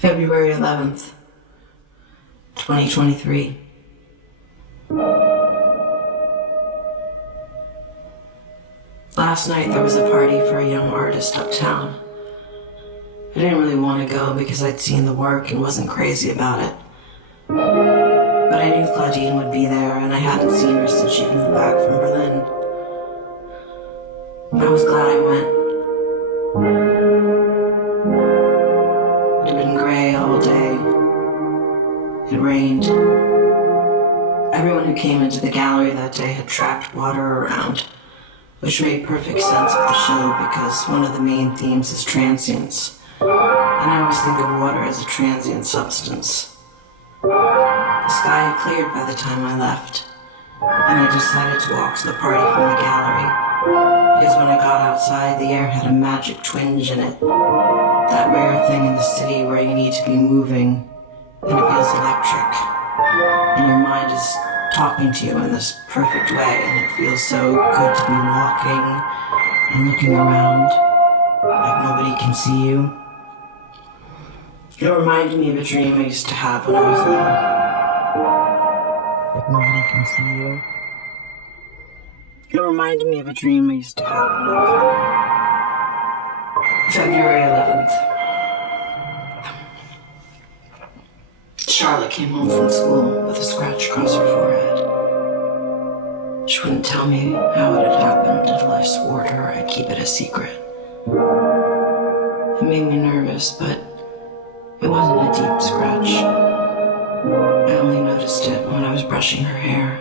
February 11th, 2023. Last night there was a party for a young artist uptown. I didn't really want to go because I'd seen the work and wasn't crazy about it. But I knew Claudine would be there, and I hadn't seen her since she'd moved back from Berlin. I was glad I went. It had been gray all day. It rained. Everyone who came into the gallery that day had tracked water around, which made perfect sense of the show because one of the main themes is transience. And I always think of water as a transient substance. The sky had cleared by the time I left, and I decided to walk to the party from the gallery, because when I got outside, the air had a magic twinge in it. That rare thing in the city where you need to be moving, and it feels electric, and your mind is talking to you in this perfect way, and it feels so good to be walking and looking around like nobody can see you. It reminded me of a dream I used to have when I was little. Like nobody can see you. It reminded me of a dream I used to have when I was little. February 11th. Charlotte came home from school with a scratch across her forehead. She wouldn't tell me how it had happened until I swore to her I'd keep it a secret. It made me nervous, but it wasn't a deep scratch. I only noticed it when I was brushing her hair.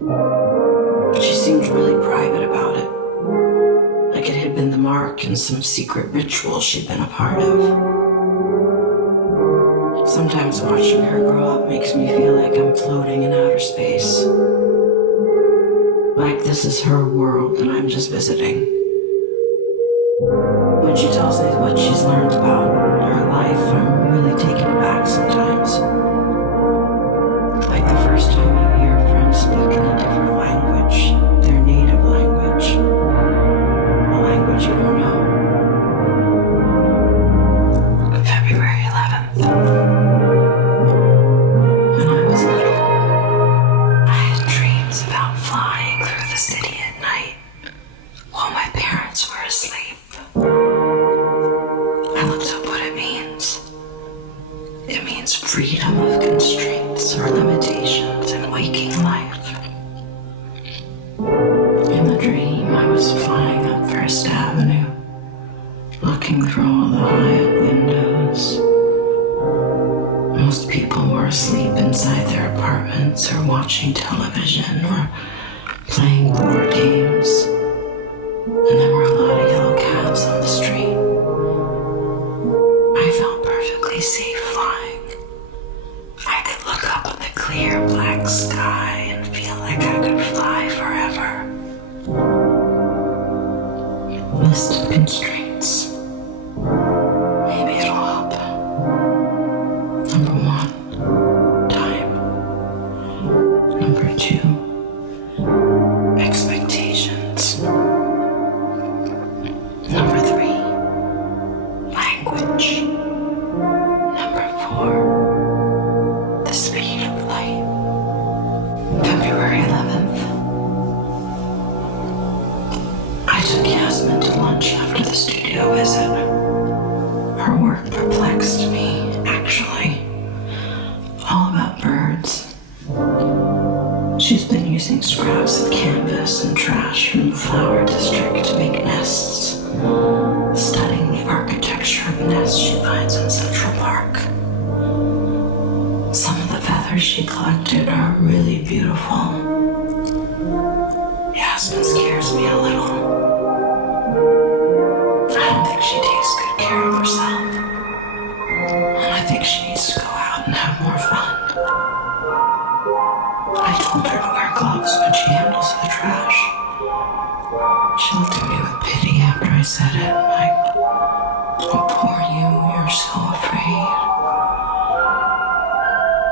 But she seemed really private about it, like it had been the mark in some secret ritual she'd been a part of. Sometimes watching her grow up makes me feel like I'm floating in outer space. Like this is her world and I'm just visiting. When she tells me what she's learned about her life, I'm really taken aback sometimes. Like the first time you hear a friend speak in a different language, their native language, a language you don't know. February 11th. When I was little, I had dreams about flying through the city at night while my parents were asleep. I looked up what it means. It means freedom of constraints or limitations in waking life. In the dream, I was flying up First Avenue, looking through all the high-up windows. Most people were asleep inside their apartments or watching television or playing board games. And there were a lot of yellow cabs on the street. I felt perfectly safe flying. I could look up at the clear black sky and feel like I could fly forever. List of constraints. Maybe it'll help. Number 1, time. Number 2, expectations. Number 3, language. Number 4, the speed of light. February 11th. I took Yasmin to lunch after the studio visit. Her work perplexed me, actually. All about birds. She's been using scraps of canvas and trash from the flower district to make nests, studying the architecture of nests she finds in Central Park. Some of the feathers she collected are really beautiful. Yasmin scares me a little. I don't think she takes good care of herself. And I think she needs to go out and have more fun. I told her to wear gloves when she handles the trash. She looked at me with pity after I said it, like, oh, poor you, you're so afraid.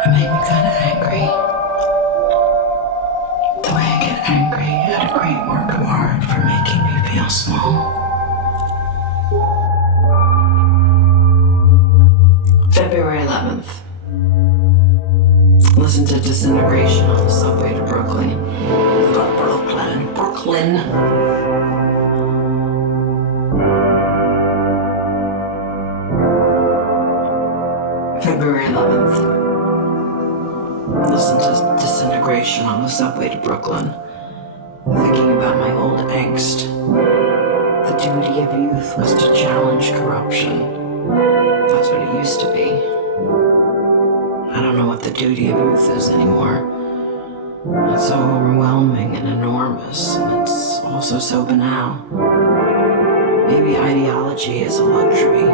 It made me kind of angry. The way I get angry at a great work of art for making me feel small. February 11th. Listen to Disintegration on the subway to Brooklyn. Brooklyn. February 11th. Listen to Disintegration on the subway to Brooklyn. Thinking about my old angst. The duty of youth was to challenge corruption. That's what it used to be. I don't know what the duty of youth is anymore. It's so overwhelming and enormous, and it's also so banal. Maybe ideology is a luxury.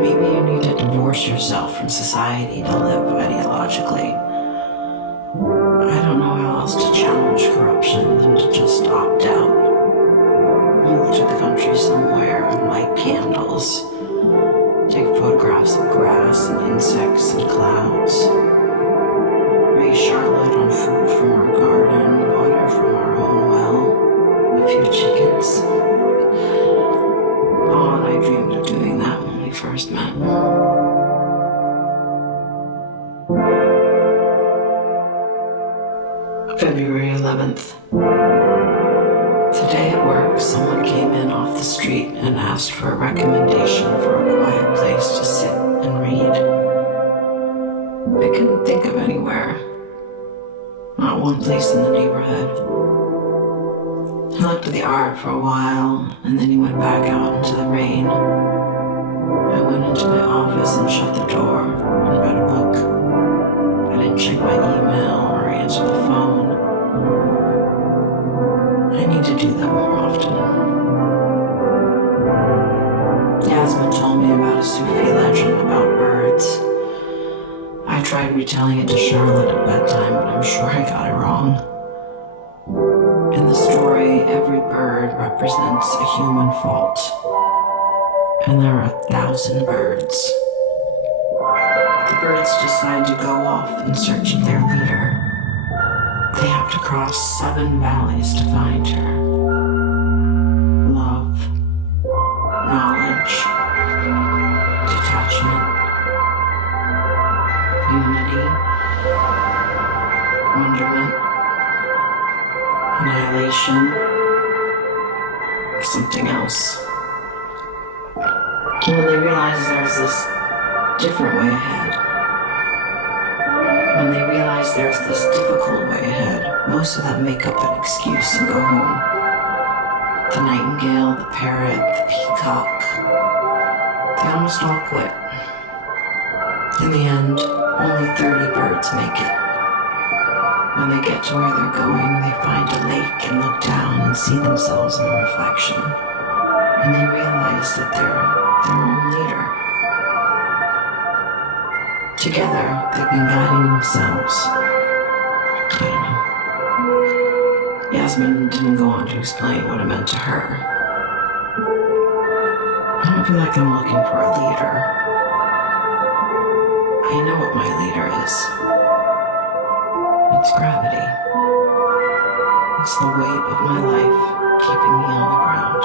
Maybe you need to divorce yourself from society to live ideologically. I don't know how else to challenge corruption than to just opt out. Move to the country somewhere and light candles. Take photographs of grass and insects and clouds. Raise Charlotte on food from our garden, water from our own well, a few chickens. Oh, and I dreamed of doing that when we first met. February 11th. Today at work, someone came in off the street and asked for a recommendation for a quiet place to sit and read. I couldn't think of anywhere. Not one place in the neighborhood. He looked at the art for a while, and then he went back out into the rain. I went into my office and shut the door and read a book. I didn't check my email or answer the phone. I need to do that more often. Yasmin told me about a Sufi legend about birds. I tried retelling it to Charlotte at bedtime, but I'm sure I got it wrong. In the story, every bird represents a human fault. And there are 1,000 birds. The birds decide to go off in search of their leader. They have to cross 7 valleys to find her. Love, knowledge, detachment, unity, wonderment, annihilation, or something else. And when they realize there's this different way ahead, when they realize there's this difficult way ahead, most of them make up an excuse and go home. The nightingale, the parrot, the peacock, they almost all quit. In the end, only 30 birds make it. When they get to where they're going, they find a lake and look down and see themselves in the reflection. And they realize that they're their own leader. Together, they've been guiding themselves. I don't know. Yasmin didn't go on to explain what it meant to her. I don't feel like I'm looking for a leader. I know what my leader is. It's gravity. It's the weight of my life keeping me on the ground.